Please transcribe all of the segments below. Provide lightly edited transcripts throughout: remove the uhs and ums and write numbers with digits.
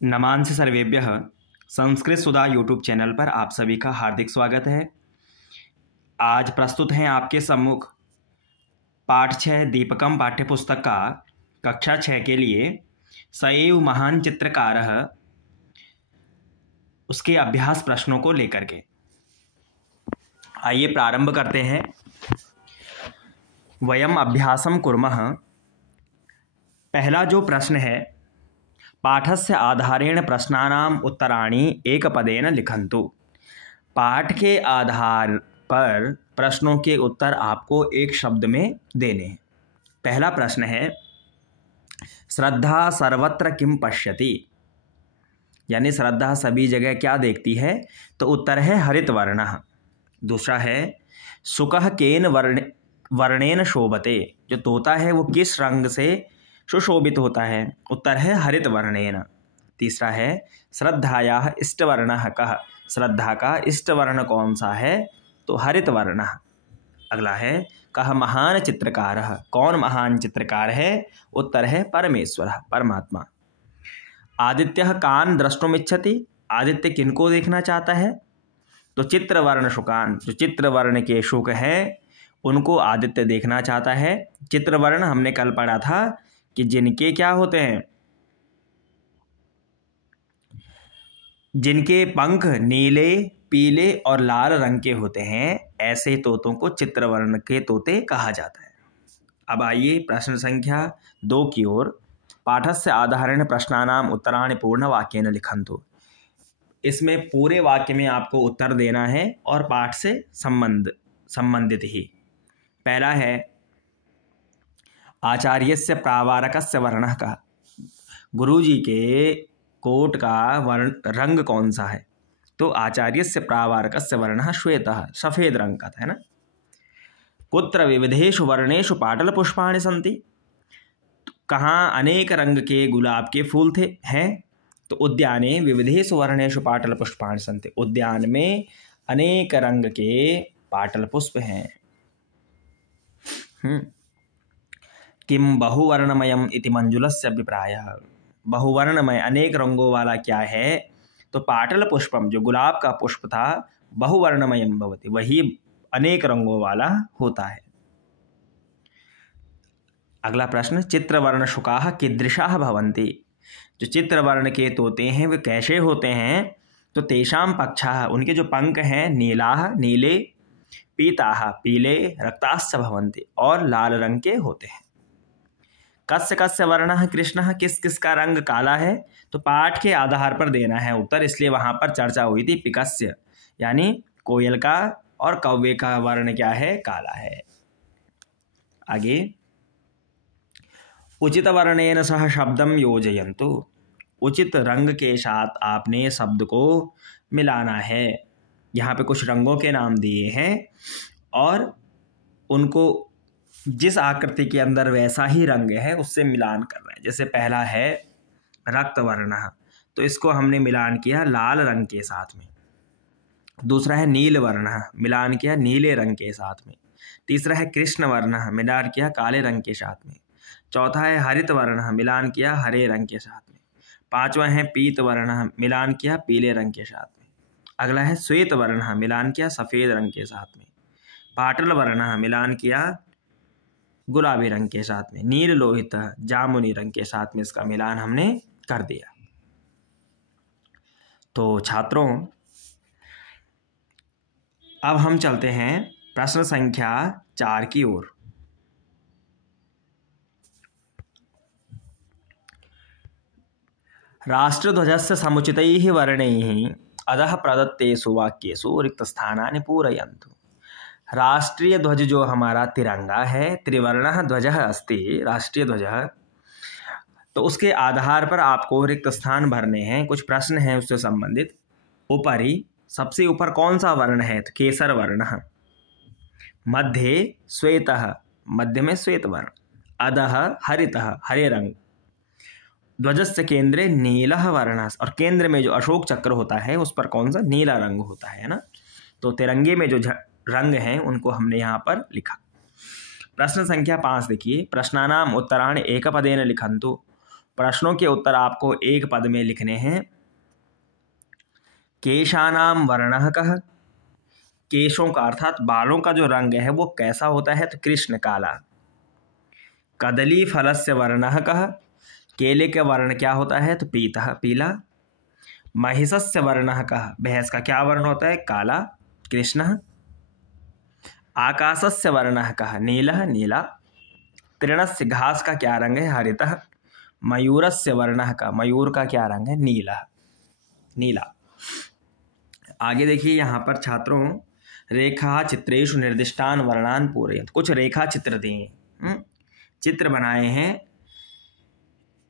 नमांसि सर्वेभ्यः। संस्कृत सुधा YouTube channel पर आप सभी का हार्दिक स्वागत है। आज प्रस्तुत हैं आपके सम्मुख पाठ 6 दीपकम पाठ्यपुस्तक का कक्षा 6 के लिए स एव महान चित्रकारः उसके अभ्यास प्रश्नों को लेकर के। आइए प्रारंभ करते हैं। वयम अभ्यासम कुर्मः। पहला जो प्रश्न है, पाठस्य आधारेण प्रश्नानाम उत्तराणि एकपदेन लिखन्तु। पाठ के आधार पर प्रश्नों के उत्तर आपको एक शब्द में देने हैं। पहला प्रश्न है, श्रद्धा सर्वत्र किम पश्यति, यानी श्रद्धा सभी जगह क्या देखती है, तो उत्तर है हरित वर्णः। दूसरा है, शुकः केन वर्णेन शोभते, जो तोता है वो किस रंग से सुशोभित होता है, उत्तर है हरित वर्णेन। तीसरा है, श्रद्धायाः इष्टवर्णः कः, श्रद्धा का इष्ट वर्ण कौन सा है, तो हरित वर्णः। अगला है, कः महान चित्रकारः, कौन महान चित्रकार है, उत्तर है परमेश्वरः, परमात्मा। आदित्यः कान् द्रष्टुमिच्छति, आदित्य किनको देखना चाहता है, तो चित्रवर्ण शुकान, जो चित्रवर्ण के शुक हैं उनको आदित्य देखना चाहता है। चित्रवर्ण हमने कल पढ़ा था कि जिनके क्या होते हैं, जिनके पंख नीले, पीले और लाल रंग के होते हैं, ऐसे तोतों को चित्रवर्ण के तोते कहा जाता है। अब आइए प्रश्न संख्या 2 की ओर। पाठस्य आधारेण प्रश्नानाम उत्तराणि पूर्ण वाक्येन लिखन्तु। इसमें पूरे वाक्य में आपको उत्तर देना है और पाठ से संबंधित ही। पहला है, आचार्यस्य प्रावारकस्य वर्णः कः, गुरुजी के कोट का रंग कौन सा है, तो आचार्यस्य प्रावारकस्य वर्णः श्वेतः, सफेद रंग का था, है ना। कुत्र विविधेषु वर्णेषु पाटल पुष्पाणि सन्ति, कहाँ अनेक रंग के गुलाब के फूल हैं, तो उद्याने विविधेषु वर्णेषु पाटल पुष्पाणि सन्ति, उद्यान में अनेक रंग के पाटल पुष्प हैं। किम बहुवर्णमयम इति मंजुलस्य अभिप्रायः, बहुवर्णमय अनेक रंगों वाला क्या है, तो पाटल पुष्पम, जो गुलाब का पुष्प था, बहुवर्णमयम भवति, वही अनेक रंगों वाला होता है। अगला प्रश्न, चित्रवर्ण शुकाः कीदृशाः भवन्ति, जो चित्रवर्ण के तोते हैं वे कैसे होते हैं, तो तेषां पक्षाः, उनके जो पंख हैं, नीलाः नीले, पीताः पीले, रक्ताश्च भवन्ति और लाल रंग के होते हैं। कस्य कस्य वर्णः कृष्णः, किस किस का रंग काला है, तो पाठ के आधार पर देना है उत्तर, इसलिए वहां पर चर्चा हुई थी। पिकस्य यानी कोयल का और कौवे का वर्ण क्या है, काला है। आगे, उचित वर्णेन सह शब्दम योजयन्तु, उचित रंग के साथ आपने शब्द को मिलाना है। यहाँ पे कुछ रंगों के नाम दिए हैं और उनको जिस आकृति के अंदर वैसा ही रंग है उससे मिलान करना है। जैसे पहला है रक्त वर्ण, तो इसको हमने मिलान किया लाल रंग के साथ में। दूसरा है नील वर्ण, मिलान किया नीले रंग के साथ में। तीसरा है कृष्ण वर्ण, मिलान किया काले रंग के साथ में। चौथा है हरित वर्ण, मिलान किया हरे रंग के साथ में। पांचवा है पीत वर्ण, मिलान किया पीले रंग के साथ में। अगला है श्वेत वर्ण, मिलान किया सफेद रंग के साथ में। पाटल वर्ण, मिलान किया गुलाबी रंग के साथ में। नील लोहित, जामुनी रंग के साथ में इसका मिलान हमने कर दिया। तो छात्रों, अब हम चलते हैं प्रश्न संख्या 4 की ओर। राष्ट्रध्वजस्य समुचितैः वर्णैः अधः प्रदत्तेषु वाक्येषु रिक्तस्थानानि पूरयन्तु। राष्ट्रीय ध्वज जो हमारा तिरंगा है, त्रिवर्णः ध्वजः अस्ति, राष्ट्रीय ध्वजः, तो उसके आधार पर आपको रिक्त स्थान भरने हैं। कुछ प्रश्न हैं उससे संबंधित। ऊपरी सबसे ऊपर कौन सा वर्ण है, तो केसर वर्णः। मध्ये श्वेतः, मध्य में श्वेत वर्ण। अधः हरितः, हरे रंग। ध्वजस्य केंद्रे नीलः वर्णः, और केंद्र में जो अशोक चक्र होता है उस पर कौन सा, नीला रंग होता है ना। तो तिरंगे में जो रंग हैं उनको हमने यहाँ पर लिखा। प्रश्न संख्या 5 देखिए, प्रश्नानाम उत्तराणि एकपदेन लिखन्तु। प्रश्नों के उत्तर आपको एक पद में लिखने हैं। केशानाम वर्णः कः, केशों का अर्थात बालों का जो रंग है वो कैसा होता है, तो कृष्ण काला। कदली फलस्य वर्णः कः, केले के वर्ण क्या होता है, तो पीतः पीला। महिषस्य वर्णः कः, भैंस का क्या वर्ण होता है, काला कृष्णः। आकाशस्य वर्णः कः, नीलः नीला। तृणस्य घास का क्या रंग है, हरितः। मयूरस्य वर्णः कः, मयूर का क्या रंग है, नीला नीला। आगे देखिए यहाँ पर छात्रों, रेखा चित्रेषु निर्दिष्टान वर्णान पूरयन्तु, कुछ रेखा चित्र दिए, चित्र बनाए हैं।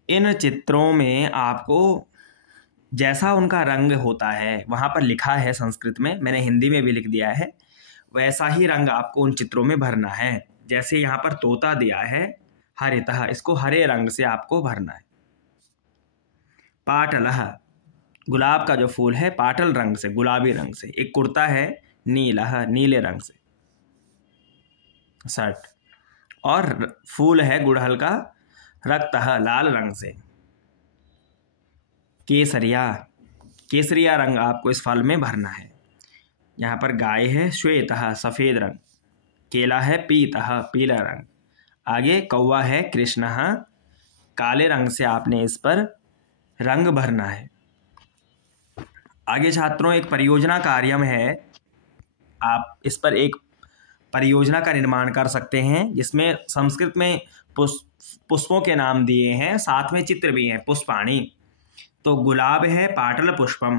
इन चित्रों में आपको जैसा उनका रंग होता है वहाँ पर लिखा है संस्कृत में, मैंने हिंदी में भी लिख दिया है, वैसा ही रंग आपको उन चित्रों में भरना है। जैसे यहाँ पर तोता दिया है हरितः, इसको हरे रंग से आपको भरना है। पाटलः, गुलाब का जो फूल है पाटल रंग से, गुलाबी रंग से। एक कुर्ता है नीलः, नीले रंग से शर्ट। और फूल है गुड़हल का रक्तः, लाल रंग से। केसरिया, केसरिया रंग आपको इस फल में भरना है। यहाँ पर गाय है श्वेतः, सफ़ेद रंग। केला है पीतः, पीला रंग। आगे कौवा है कृष्णः, काले रंग से आपने इस पर रंग भरना है। आगे छात्रों एक परियोजना कार्यम है, आप इस पर एक परियोजना का निर्माण कर सकते हैं जिसमें संस्कृत में पुष्पों के नाम दिए हैं, साथ में चित्र भी हैं। पुष्पाणि, तो गुलाब है पाटल पुष्पम,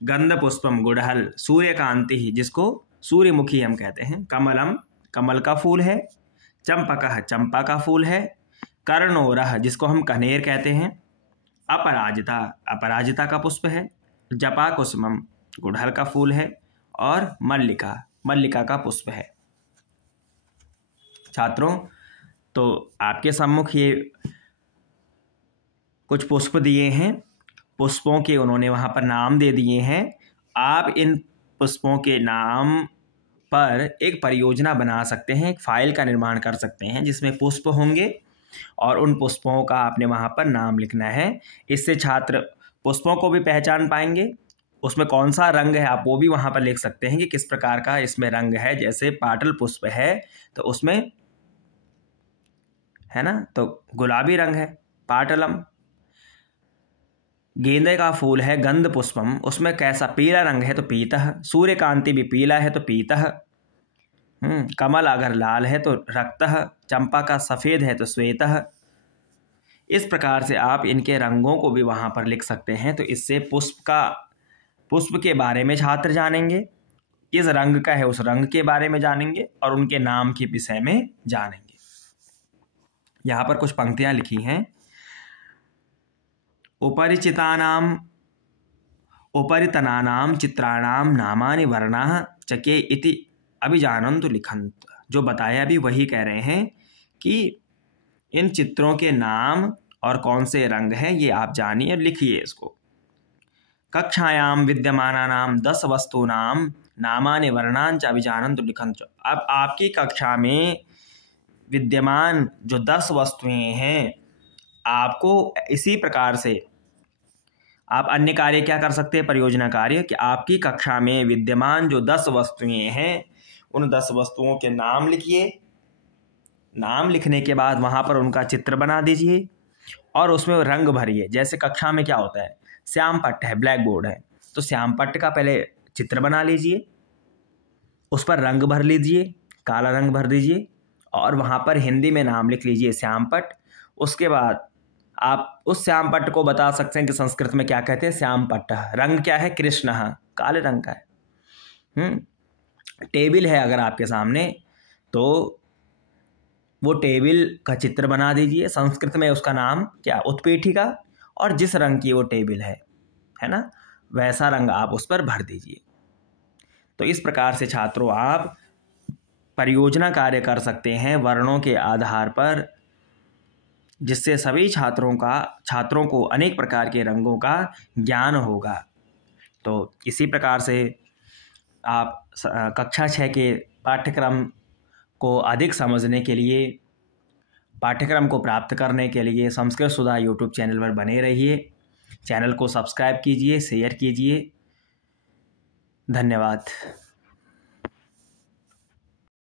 गंध पुष्पम गुड़हल, सूर्यकांति जिसको सूर्यमुखी हम कहते हैं, कमलम कमल का फूल है, चंपकः चंपा का फूल है, कर्णोरः जिसको हम कनेर कहते हैं, अपराजिता अपराजिता का पुष्प है, जपा कुसुमम गुड़हल का फूल है, और मल्लिका मल्लिका का पुष्प है। छात्रों तो आपके सम्मुख ये कुछ पुष्प दिए हैं, पुष्पों के उन्होंने वहाँ पर नाम दे दिए हैं। आप इन पुष्पों के नाम पर एक परियोजना बना सकते हैं, एक फाइल का निर्माण कर सकते हैं जिसमें पुष्प होंगे और उन पुष्पों का आपने वहाँ पर नाम लिखना है। इससे छात्र पुष्पों को भी पहचान पाएंगे, उसमें कौन सा रंग है आप वो भी वहाँ पर लिख सकते हैं कि किस प्रकार का इसमें रंग है। जैसे पाटल पुष्प है तो उसमें है ना, तो गुलाबी रंग है पाटलम। गेंदे का फूल है गंध पुष्पम, उसमें कैसा पीला रंग है तो पीतः। सूर्यकांति भी पीला है तो पीतः। कमल अगर लाल है तो रक्तः, चंपा का सफ़ेद है तो श्वेतः। इस प्रकार से आप इनके रंगों को भी वहाँ पर लिख सकते हैं। तो इससे पुष्प के बारे में छात्र जानेंगे, किस रंग का है उस रंग के बारे में जानेंगे और उनके नाम के विषय में जानेंगे। यहाँ पर कुछ पंक्तियाँ लिखी हैं। उपरितनानां चित्राणाम नामानि वर्णाः चके इति अभिजानन्तु लिखन्त। जो बताया अभी वही कह रहे हैं कि इन चित्रों के नाम और कौन से रंग हैं ये आप जानिए और लिखिए इसको। कक्षायां विद्यमानानां 10 वस्तूनां नामानि वर्णांच अभिजानन्तु लिखन्त। अब आपकी कक्षा में विद्यमान जो 10 वस्तुएं हैं, आपको इसी प्रकार से आप अन्य कार्य क्या कर सकते हैं, परियोजना कार्य, कि आपकी कक्षा में विद्यमान जो 10 वस्तुएं हैं उन 10 वस्तुओं के नाम लिखिए। नाम लिखने के बाद वहाँ पर उनका चित्र बना दीजिए और उसमें रंग भरिए। जैसे कक्षा में क्या होता है, श्याम पट्ट है, ब्लैक बोर्ड है, तो श्याम पट्ट का पहले चित्र बना लीजिए, उस पर रंग भर लीजिए, काला रंग भर दीजिए और वहाँ पर हिंदी में नाम लिख लीजिए श्याम पट्ट। उसके बाद आप उस श्याम पट्ट को बता सकते हैं कि संस्कृत में क्या कहते हैं, श्याम पट्ट। रंग क्या है, कृष्ण, काले रंग का है। टेबल है अगर आपके सामने तो वो टेबल का चित्र बना दीजिए। संस्कृत में उसका नाम क्या, उत्पीठिका, और जिस रंग की वो टेबल है ना, वैसा रंग आप उस पर भर दीजिए। तो इस प्रकार से छात्रों आप परियोजना कार्य कर सकते हैं वर्णों के आधार पर, जिससे सभी छात्रों को अनेक प्रकार के रंगों का ज्ञान होगा। तो इसी प्रकार से आप कक्षा 6 के पाठ्यक्रम को अधिक समझने के लिए पाठ्यक्रम को प्राप्त करने के लिए संस्कृत सुधा यूट्यूब चैनल पर बने रहिए। चैनल को सब्सक्राइब कीजिए, शेयर कीजिए। धन्यवाद।